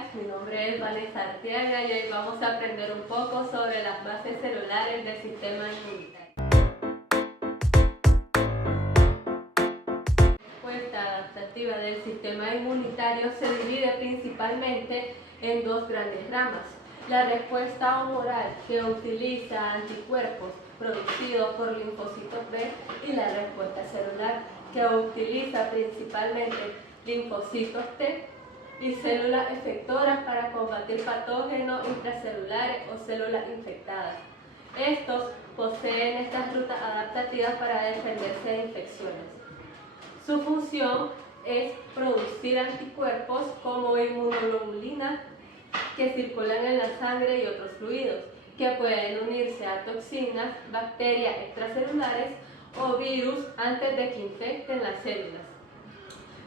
días, mi nombre es Vanessa Arteaga y hoy vamos a aprender un poco sobre las bases celulares del sistema inmunitario. La respuesta adaptativa del sistema inmunitario se divide principalmente en dos grandes ramas. La respuesta humoral, que utiliza anticuerpos producidos por linfocitos B, y la respuesta celular, que utiliza principalmente linfocitos T y células efectoras para combatir patógenos intracelulares o células infectadas. Estos poseen estas rutas adaptativas para defenderse de infecciones. Su función es producir anticuerpos como inmunoglobulinas que circulan en la sangre y otros fluidos, que pueden unirse a toxinas, bacterias extracelulares o virus antes de que infecten las células.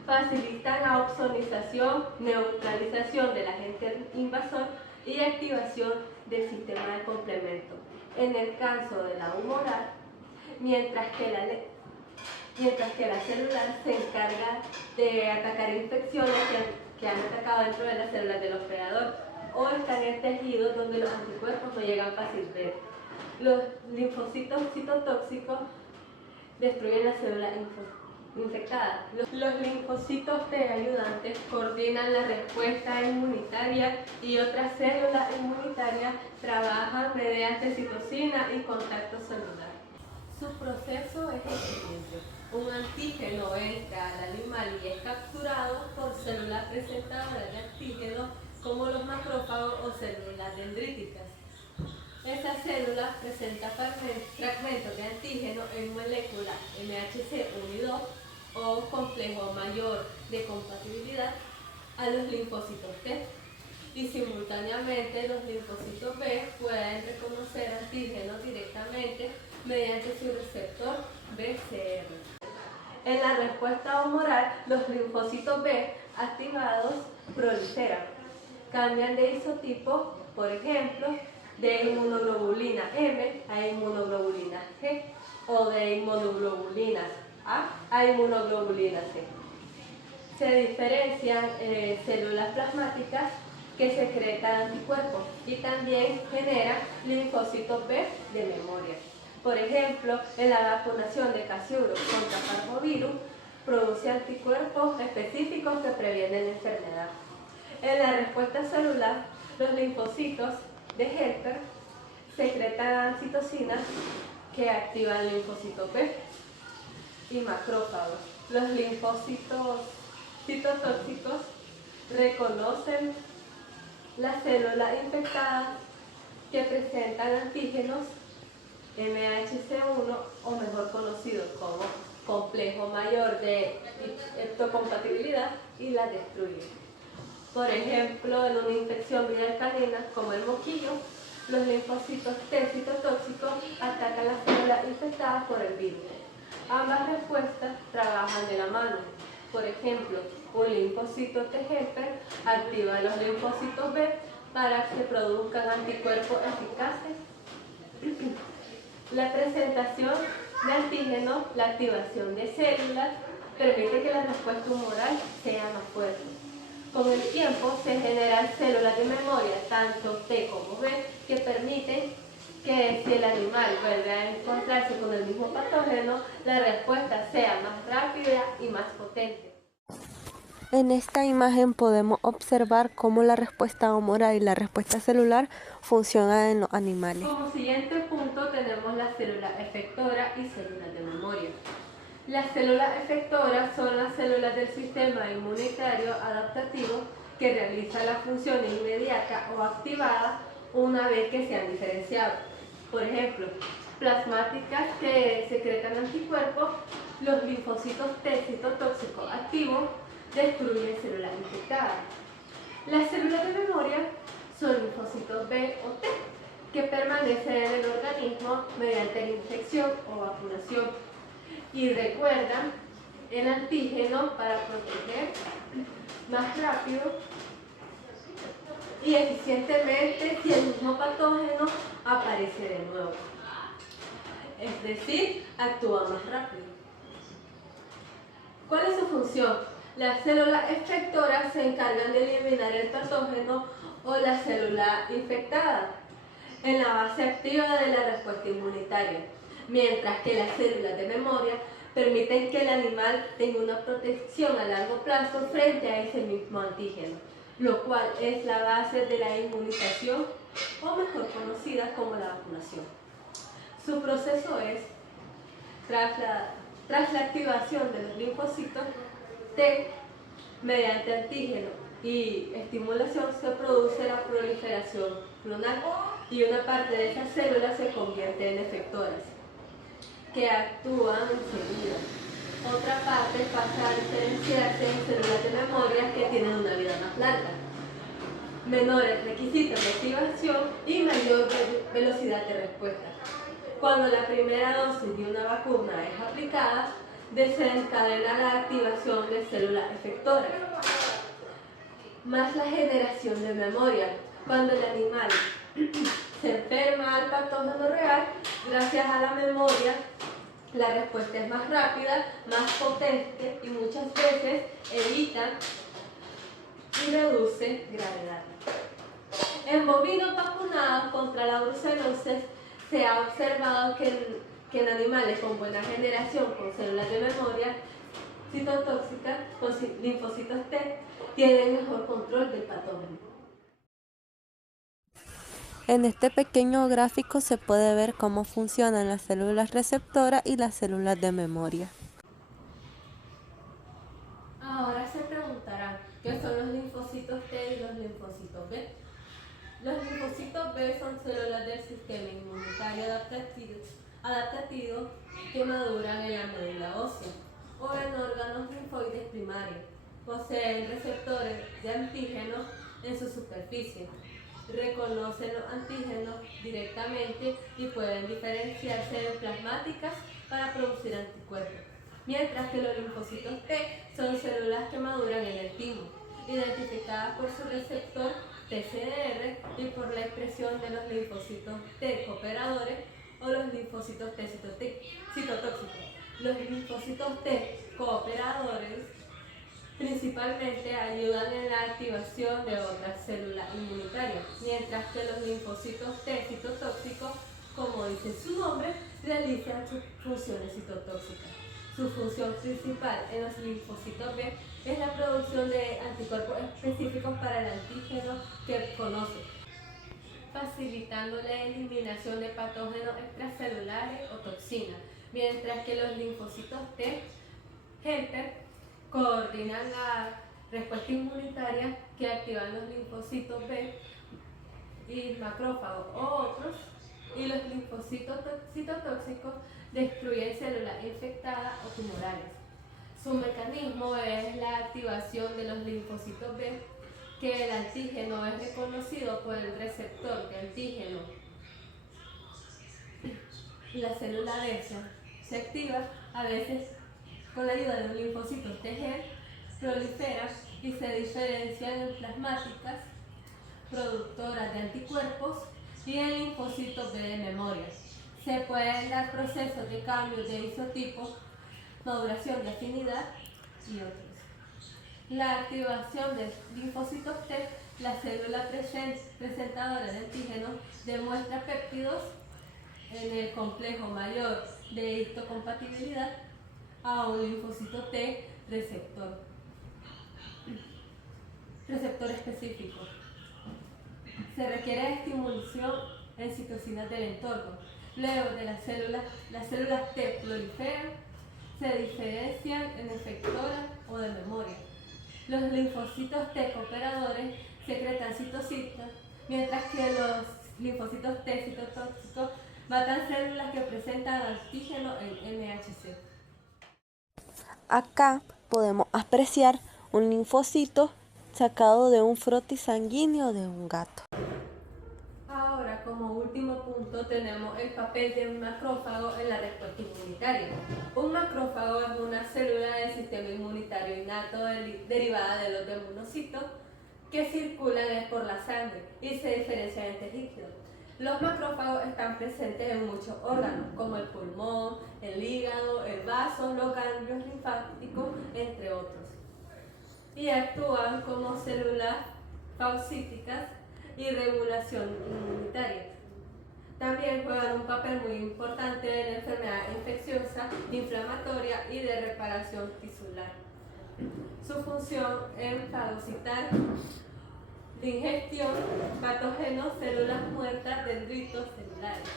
Facilitan la opsonización, neutralización del agente invasor y activación del sistema de complemento. En el caso de la humoral, mientras que la celular se encarga de atacar infecciones que han atacado dentro de las células del hospedador o están en tejidos donde los anticuerpos no llegan fácilmente. Los linfocitos citotóxicos destruyen las células infectadas. Los linfocitos T ayudantes coordinan la respuesta inmunitaria y otras células inmunitarias trabajan mediante citocina y contacto celular. Su proceso es el siguiente. Un antígeno entra al animal y es capturado por células presentadoras de antígenos como los macrófagos o células dendríticas. Estas células presentan fragmentos de antígeno en moléculas MHC1 y 2 o complejo mayor de compatibilidad a los linfocitos T, y simultáneamente los linfocitos B pueden reconocer antígenos directamente mediante su receptor BCR. En la respuesta humoral, los linfocitos B activados proliferan, cambian de isotipo, por ejemplo, de inmunoglobulina M a inmunoglobulina G o de inmunoglobulinas A inmunoglobulina C. Se diferencian células plasmáticas que secretan anticuerpos y también generan linfocitos B de memoria. Por ejemplo, en la vacunación de casiuros contra parvovirus produce anticuerpos específicos que previenen la enfermedad. En la respuesta celular, los linfocitos de Helper secretan citocinas que activan linfocitos B y macrófagos. Los linfocitos citotóxicos reconocen las células infectadas que presentan antígenos MHC1 o mejor conocidos como complejo mayor de histocompatibilidad y las destruyen. Por ejemplo, en una infección viral canina como el moquillo, los linfocitos T citotóxicos atacan las células infectadas por el virus. Ambas respuestas trabajan de la mano. Por ejemplo, un linfocito T helper activa los linfocitos B para que produzcan anticuerpos eficaces. La presentación de antígenos, la activación de células, permite que la respuesta humoral sea más fuerte. Con el tiempo se generan células de memoria, tanto T como B, que permiten que si el animal vuelve a encontrarse con el mismo patógeno, la respuesta sea más rápida y más potente. En esta imagen podemos observar cómo la respuesta humoral y la respuesta celular funcionan en los animales. Como siguiente punto tenemos las células efectoras y células de memoria. Las células efectoras son las células del sistema inmunitario adaptativo que realizan la función inmediata o activada una vez que se han diferenciado. Por ejemplo, plasmáticas que secretan anticuerpos, los linfocitos T citotóxicos activos destruyen células infectadas. Las células de memoria son linfocitos B o T que permanecen en el organismo mediante la infección o vacunación y recuerdan el antígeno para proteger más rápido y eficientemente si el mismo patógeno aparece de nuevo. Es decir, actúa más rápido. ¿Cuál es su función? Las células efectoras se encargan de eliminar el patógeno o la célula infectada en la base activa de la respuesta inmunitaria, mientras que las células de memoria permiten que el animal tenga una protección a largo plazo frente a ese mismo antígeno, lo cual es la base de la inmunización, o mejor conocida como la vacunación. Su proceso es, tras la activación de los linfocitos T mediante antígeno y estimulación, se produce la proliferación clonal y una parte de esas células se convierte en efectoras, que actúan enseguida. Otra parte pasa a diferenciarse en células de memoria que tienen una vida más larga, menores requisitos de activación y mayor velocidad de respuesta. Cuando la primera dosis de una vacuna es aplicada, desencadena la activación de células efectoras, más la generación de memoria. Cuando el animal se enferma al patógeno real, gracias a la memoria, la respuesta es más rápida, más potente y muchas veces evita y reduce gravedad. En bovinos vacunados contra la brucelosis se ha observado que en animales con buena generación con células de memoria citotóxicas, con linfocitos T, tienen mejor control del patógeno. En este pequeño gráfico se puede ver cómo funcionan las células receptoras y las células de memoria. Ahora se preguntarán, ¿qué son los linfocitos T y los linfocitos B? Los linfocitos B son células del sistema inmunitario adaptativo que maduran en la médula ósea o en órganos linfoides primarios. Poseen receptores de antígenos en su superficie. Reconocen los antígenos directamente y pueden diferenciarse en plasmáticas para producir anticuerpos. Mientras que los linfocitos T son células que maduran en el timo, identificadas por su receptor TCR y por la expresión de los linfocitos T cooperadores o los linfocitos T citotóxicos. Los linfocitos T cooperadores principalmente ayudan en la activación de otras células inmunitarias, mientras que los linfocitos T citotóxicos, como dice su nombre, realizan sus funciones citotóxicas. Su función principal en los linfocitos B es la producción de anticuerpos específicos para el antígeno que conoce, facilitando la eliminación de patógenos extracelulares o toxinas, mientras que los linfocitos T helper coordinan la respuesta inmunitaria que activan los linfocitos B y macrófagos o otros, y los linfocitos citotóxicos destruyen células infectadas o tumorales. Su mecanismo es la activación de los linfocitos B, que el antígeno es reconocido por el receptor de antígeno. La célula de esa se activa a veces con la ayuda de un linfocito T, prolifera y se diferencian en plasmáticas productoras de anticuerpos y en linfocitos B de memoria. Se pueden dar procesos de cambio de isotipo, maduración de afinidad y otros. La activación de linfocitos T, la célula presentadora de antígenos, demuestra péptidos en el complejo mayor de histocompatibilidad a un linfocito T receptor específico. Se requiere estimulación en citocinas del entorno. Luego de las células T proliferan, se diferencian en efectoras o de memoria. Los linfocitos T cooperadores secretan citocinas, mientras que los linfocitos T citotóxicos matan células que presentan antígeno en MHC. Acá podemos apreciar un linfocito sacado de un frotis sanguíneo de un gato. Ahora, como último punto, tenemos el papel de un macrófago en la respuesta inmunitaria. Un macrófago es una célula del sistema inmunitario innato derivada de los monocitos que circulan por la sangre y se diferencian en tejidos. Los macrófagos están presentes en muchos órganos, como el pulmón, el hígado, el vaso, los ganglios linfáticos, entre otros. y actúan como células fagocíticas y regulación inmunitaria. También juegan un papel muy importante en la enfermedad infecciosa, inflamatoria y de reparación tisular. Su función es fagocitar, digestión, patógenos, células muertas, dendritos celulares.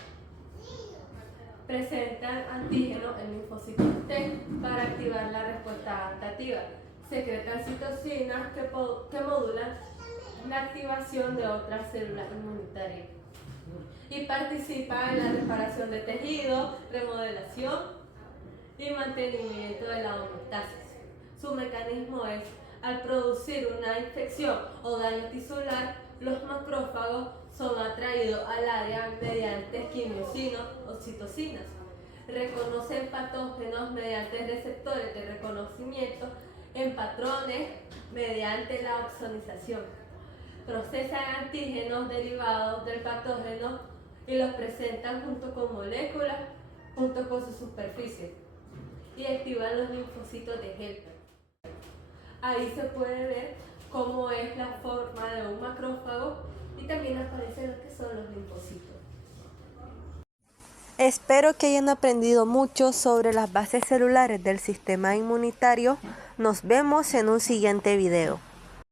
Presentan antígenos en linfocitos T para activar la respuesta adaptativa. Secretan citocinas que modulan la activación de otras células inmunitarias. Y participa en la reparación de tejidos, remodelación y mantenimiento de la homeostasis. Su mecanismo es, al producir una infección o daño tisular, los macrófagos son atraídos al área mediante quimiocinas o citocinas. Reconocen patógenos mediante receptores de reconocimiento en patrones mediante la opsonización. Procesan antígenos derivados del patógeno y los presentan junto con moléculas, junto con su superficie, y activan los linfocitos de Helper. Ahí se puede ver cómo es la forma de un macrófago y también aparecen lo que son los linfocitos. Espero que hayan aprendido mucho sobre las bases celulares del sistema inmunitario. Nos vemos en un siguiente video.